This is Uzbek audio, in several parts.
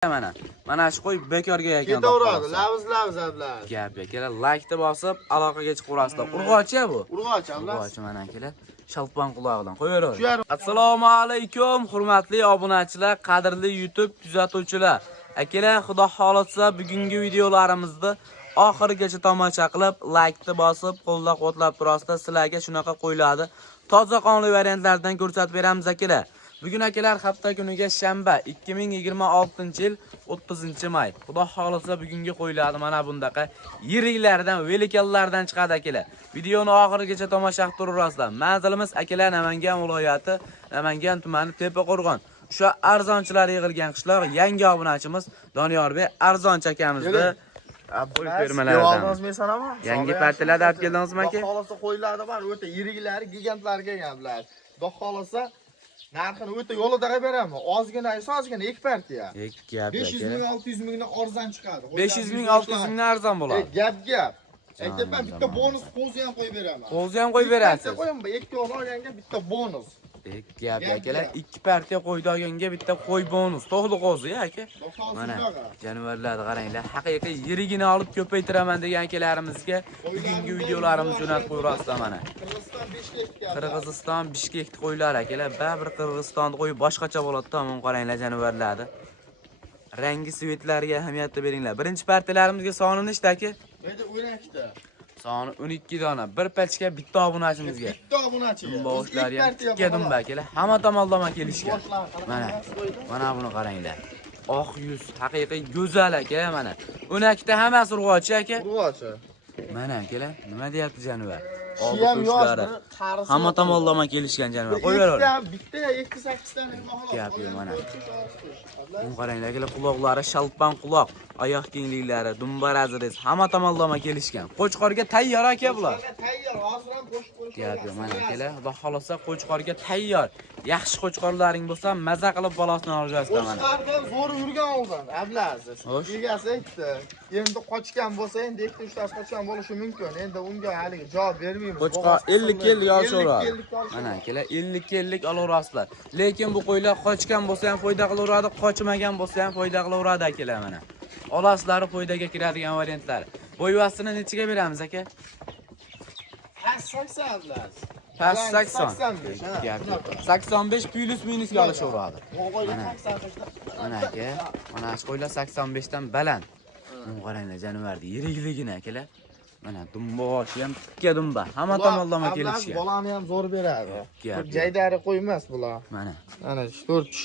Mana shu qo'y bekorga ekan. Ketaveradi, lavz ablar. Gap kelar, like-ni bosib, aloqaga chiqaverasizlar. Urg'ochi bu. Urg'ochi ablar. Urg'ochi mana kelar. Shalpon qulog'idan qo'yaveradi. Assalomu alaykum, hurmatli obunachilar, qadrli YouTube kuzatuvchilar. Akalar, xudo xolisa bugungi videolarimizda oxirigacha tomosha qilib, like-ni bosib, qo'llab-quvvatlab turasizlar. Sizlarga shunaqa qo'yiladi. Toza qonli variantlardan ko'rsatib beramiz akalar. Bugun akalar hafta kuniga shanba 2026-yil 30-may. Xudo xolisa bugungi qo'yiladi mana bundaqa yiriklardan, velikallardan chiqadi akalar. Videoni oxirigacha tomosha qilib turasizlar. Manzilimiz akalar Namangan viloyati, Namangan tumani Tepaqo'rg'on. O'sha arzonchilar yig'ilgan qishloq yangi obunachimiz Doniyorbek Arzonchi akamizda qo'y fermalaridan. Yangi partiyalarda olib keldingizmi aka? Xudo xolisa qo'yiladi bor, o'ta yiriklari, gigantlarga kelganlar. Xudo xolisa narxini o'ta yo'lida beraman. Ozgina, ozgina iki partiya. 500 ming, 600 mingdan arzon chiqadi. 500 ming, 600 mingdan arzon bo'ladi. Gap. Aytaman, bitta bonus qo'zi ham qo'yib beraman. Qo'zi ham qo'yib berasiz. Qo'yaman, 2 olganga bitta bonus. Gap akalar, 2 partiya qo'ydi olganga bitta qo'y bonus. To'g'ri qo'zi aka. Mana jonivorlarni qaranglar. Haqiqiy yirigini olib ko'paytiraman degan akalarimizga bugungi videolarimiz jo'natib qo'yasizlar mana. Qirg'iziston Bishkek qo'ylar akalar. Baribir Qirg'izistonda qo'y boshqacha bo'ladi, tamom qaranglar jonivorlarni. Rangi svetlarga ahamiyat beringlar. Birinchi partiyalarimizga soni nechta aka? Menda 12 ta. Soni 12 dona. Bir pachka bitta obunachimizga. Bitta obunachi. Boshlar ham tikka dumba akalar. Hamma tomonlama kelishgan. Mana buni qaranglar. Oq yuz, haqiqiy go'zal aka mana. 12 ta hammasi urg'ochi aka. Urg'ochi. Mana akalar, nima deyapti jonivar? Shiyam yosh, qarisi. Hamma tomonlama kelishgan jonivar. Qo'yaveradi. Bitta 2-8 tane xolos. Gap yo'q mana. Bu qaranglar akalar, quloqlari shalpon quloq, oyoq kengliklari, dumbaraziriz, hamma tomonlama kelishgan. Qo'chqorga tayyor aka bular. Tayyor, hozir ham qo'shib qo'yib. Gap yo'q mana akalar, xudo xolasa qo'chqorga tayyor. Yaxshi qo'chqorlaring bo'lsa, maza qilib bolasini olasiz mana. Qo'chqordan zo'r yurgan oldim, ablaziz. Egasi aytdi. Endi qochgan bo'lsa, endi 2-3 ta qochgan bo'lishi mumkin. Endi unga haligi javob bermaymiz. Qo'chqor 50 yil yoshaveradi. Mana akalar 50 yillik olaverasizlar. Lekin bu qo'ylar qochgan bo'lsa ham foyda qilaveradi, qochmagan bo'lsa ham foyda qilaveradi akalar mana. Olaslari foydaga kiradigan variantlar. Bo'yvasini nechiga beramiz aka? 80 ablaziz. Past 80. 85 plus minusga olishaveradi. Mana aka, mana shu qo'ylar 85 dan baland. Bunu qaranglar jonivorni yirikligini akalar. Mana dumbosh ham tikka dumba. Hamma tomonlama kelishgan. Bolani ham zo'r beradi. Jaydari qo'ymas bular. Mana 4 tush.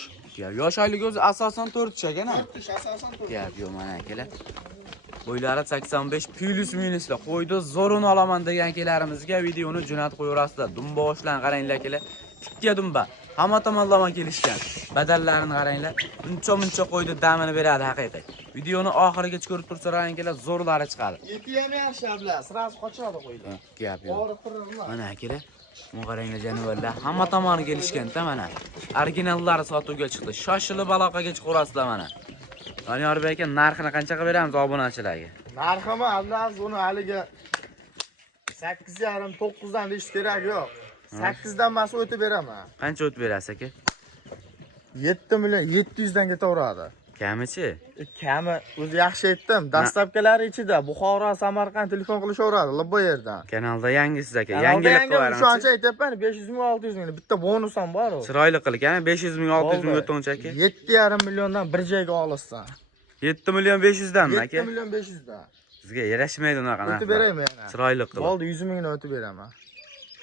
Yosh oylik o'zi asosan 4 tush ekan. 4 tush asosan 4. Gap yo'q mana akalar. Bo'ylari 85 plus minuslar. Qo'ydi zo'rini olaman degan akalarimizga videoni jo'natib qo'yaverasizlar. Dumboshlarni qaranglar akalar. Tikka dumba. Hamma tomonlama kelishgan. Badallarini qaranglar. Uncha qo'ydi damini beradi haqiqiy. Videoni oxirigacha ko'rib tursalaringlar zo'rlari chiqadi. Eti ham yaxshi abla, sirasi qochadi qo'ydi. Gap yo'q. Mana akalar, bu qaranglar jonivorlar hamma tomoni kelishgan-da mana. Originallari sotuvga chiqdi. Shoshilib aloqaga chiqaverasizlar mana. Doniyorbek aka, narxini qancha qilib beramiz obunachilarga? Narximi ablaziz, uni haliga 8,5 9 dan deyish kerak yo'q. 8 dan mas o'tib beraman. Qancha o'tib berasiz aka? 7 million 700 dan ketaveradi. Kamichi? Kami o'zi yaxshi aytdim. Dastlabkilari ichida Buxoro, Samarqand telefon qilishaveradi, bu yerdan. Kanalda yangisiz aka. Yangilik qo'yaramiz. Shuncha aytayapman, 500 ming, 600 ming bitta bonus ham bor u. Chiroyli qilgan, 500 ming, 600 ming o'tguncha aka. 7,5 milliondan bir joyga olishsan. 7 million 500 danmi aka? 7 million 500 dan. Sizga yarashmaydi unaqa narx. O'tib beraymi yana? Chiroyli qilib. Bo'ldi, 100 mingni o'tib beraman.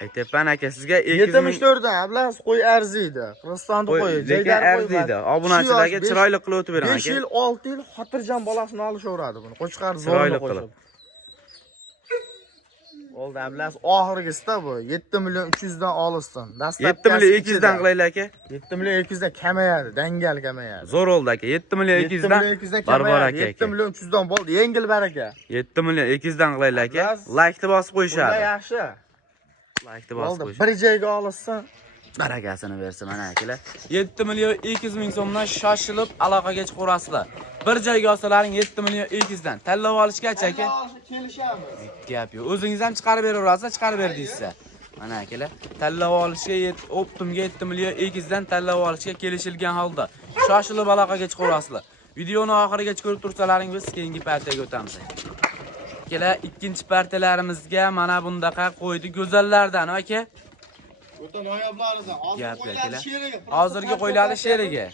Aytayapman aka, sizga 74 dan ablas qo'y arziydi. Qirg'izistonda qo'y, lekin arziydi. Obunachilarga chiroyli qilib o'tib beraman aka. 5 yil, 6 yil xotirjam bolasini olishaveradi buni. Qo'chqar zo'rni qo'shib. Bo'ldi ablas, oxirgisida bu 7 million 300 dan olishsin. 7 million 200 dan qilaylik aka. 7 million 200 dan kamayadi, dangal kamayadi. Zo'r oldi aka. 7 million 200 dan barbar aka. 7 million 300 dan bo'ldi, yengil baraka. 7 million 200 dan qilaylik aka. Like-ni bosib qo'yishadi. Bunday yaxshi. Like-ni bosib qo'yishadi. Bir joyga olishsin. Barakasini bersin mana akalar. 7 million 200 ming so'mdan shoshilib aloqaga chiqaverasizlar. Bir joyga olsalaring 7 million 200 dan tanlab olishgacha aka. Kelishamiz. Gap yo'q. O'zingiz ham chiqarib beraverasiz, chiqarib berdingizsa. Mana akalar, tanlab olishga Optimga 7 million 200 dan tanlab olishga kelishilgan holda shoshilib aloqaga chiqaverasizlar. Videoni oxirigacha ko'rib tursalaring biz keyingi partiyaga o'tamiz. Akalar, ikkinchi partiyalarimizga mana bundaqa qo'ydi go'zallardan, aka. O'ta noyoblaridan. Hozirgi qo'ylarni sheriga.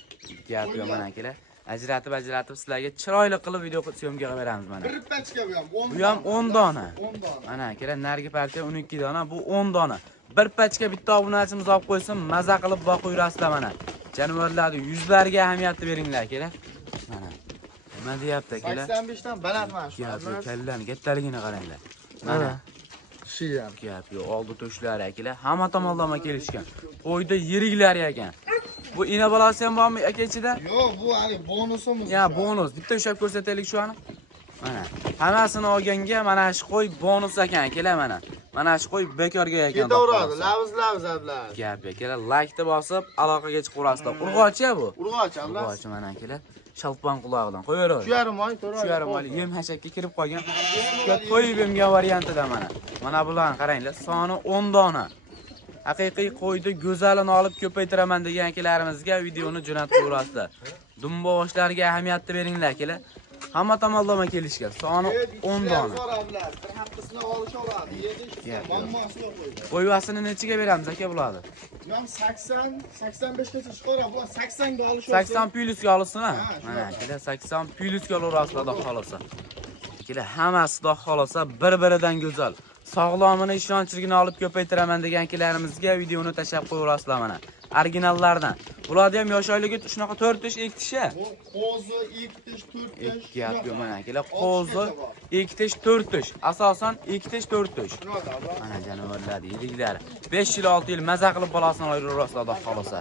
Gap yo'q mana akalar. Ajratib sizlarga chiroyli qilib video syomka qilib beramiz mana. Bir pachka bu ham 10 Bu ham 10 dona. 10 dona. Mana akalar, narigi partiya 12 dona, bu 10 dona. Bir pachka bitta obunachimiz olib qo'ysin, maza qilib boqib yurasizlar mana. Jonivorlarning yuzlariga ahamiyat bering akalar. Mana. Nima deyapti akalar? 85 dan baland mana shu. Gap yo'q, kallaning kattaligini qaranglar. Mana. Shi ham. Gap yo'q, oldi to'shlari akalar, hamma tomonlama kelishgan. Qo'yda yiriklari ekan. Bu ina bolasi ham bormi aka ichida? Yo'q, bu hali bonusimiz. Ya, bonus. Bitta ushlab ko'rsataylik shu ani. Mana. Hammasini olganga mana shu qo'y bonus ekan akalar mana. Mana shu qo'y bekorga ekan. Ketaveradi, lavz ablar. Gap akalar, like-ni bosib, aloqaga chiqaverasizlar. Urg'ochi bu. Urg'ochi ablar. Urg'ochi mana akalar. Shalpon qulog'idan qo'yaveradi. Shu yarim oy, 4 oy. Shu yarim oy yem hashakka kirib qolgan. To'yib yemgan variantida mana. Mana bularni qaranglar, soni 10 dona. Haqiqiy qo'ydi go'zalini olib ko'paytiraman degan akalarimizga videoni jo'natib qo'yasizlar. Dumbovoshlarga ahamiyat beringlar akalar. Hamma tomonlama kelishgan. Soni 10 dona. Bir haftasini olishadi. Yedi muammosi yo'q qo'ydi. Qo'yvasini nechiga beramiz aka bularni? Yo'q 80, 85 gacha chiqaradi. Bular 80 ga olishadi. 80 plyusga olsin ha. Mana akalar 80 plyusga olasizlar xudo xolosa. Akalar hammasi xudo xolosa bir-biridan go'zal. Sog'lomini, ishonchligini olib ko'paytiraman degan akalarimizga videoni tashlab qo'yasizlar mana. Originallardan. Bularda ham yosh oyligi shunaqa 4 tish, 2 tish. Bu qo'zi 2 tish, 4 tish. Gap yo'q mana akalar. Qo'zi 2 tish, 4 tish. Asosan 2 tish, 4 tish. Mana jonivorlar, yiriklari. 5 yil, 6 yil maza qilib bolasini oyrasizlar xudo xolosa.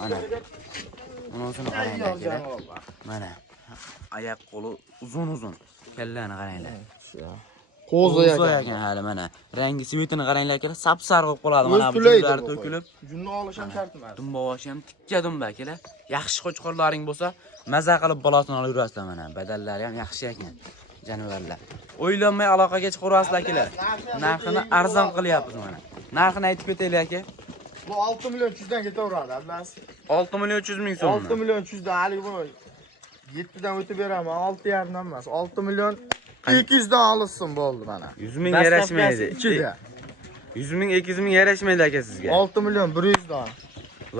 Mana. Unisini qaranglar akalar. Mana. Oyoq qo'li uzun. Kallani qaranglar. Qo'zi ekan hali mana. Rangi svetini qaranglar akalar, sap-sariq bo'lib qoladi mana bu joylari to'kilib. Junni olish ham shart emas. Dumbovosh ham tikka dumba akalar. Yaxshi qo'chqorlaring bo'lsa, maza qilib bolasini olib yurasizlar mana. Badallari ham yaxshi ekan. Jonivorlar. O'ylanmay aloqaga chiqaverasizlar akalar. Narxini arzon qilyapmiz mana. Narxini aytib ketaylik aka. Bu 6 million 300 dan ketaveradi, ablasi. 6 million 300 ming so'm. 6 million 300 dan hali bu 7 dan o'tib beraman, 6,5 dan emas. 6 million 200 dan olsin bo'ldi mana. 100 ming yarashmaydi. 100 ming 200 ming yarashmaydi aka sizga. 6 million 100 dan.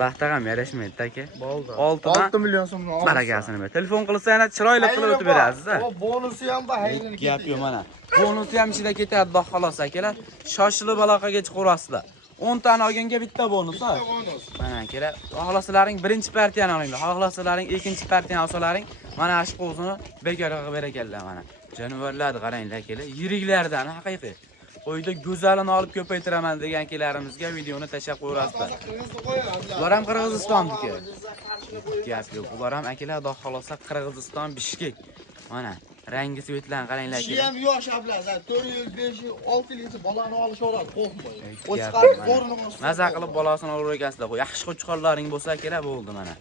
Vaqtda ham yarashmaydi aka. Bo'ldi. 6 million so'mdan olsin. Barakasini ber. Telefon qilsangiz chiroyli qilib o'tib berasiz a. O bonusi ham bor, haylini ketdi. Gap yo'q mana. Bonusi ham ichida ketadi, xudo xolos akalar. Shoshilib aloqaga chiqaverasizlar. 10 tani olganga bitta bonus a. Bitta bonus. Mana akalar, xohlasalaring birinchi partiyani olinglar, xohlasalaring ikkinchi partiyani olsalaring, mana shu qo'zini bekor qilib berakanlar mana. Jonivorlarni qaranglar akalar, yiriklaridan haqiqiy. Qo'yda go'zalini olib ko'paytiraman degan akalarimizga videoni tashlab qo'yasizlar. Ular ham Qirg'izistonniki. Gap yo'q, ular ham akalar, xudo xolosa Qirg'iziston Bishkek. Mana rangi svetlan qaranglar Kishi akalar. ham yosh ablalar, 4 yil, 5 yil, 6 yilgacha bolani olishaveradi, qo'rqmang. O'chqarib qo'rini bosib. Maza qilib bolasini o'rgasizlar. Yaxshi qo'chqorlaring bo'lsa akalar bo'ldi mana.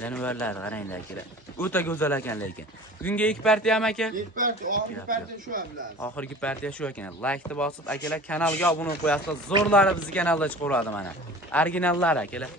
Jonivorlar qaranglar akalar. O'ta go'zal ekan lekin. Bugungi ilk partiya ham aka? Ilk partiya, oxirgi partiya shu ablalar. Oxirgi partiya shu ekan. Like-ni bosib akalar kanalga obuna bo'lib qo'yasizlar. Zo'rlari bizning kanalda chiqaveradi mana. Originallar akalar.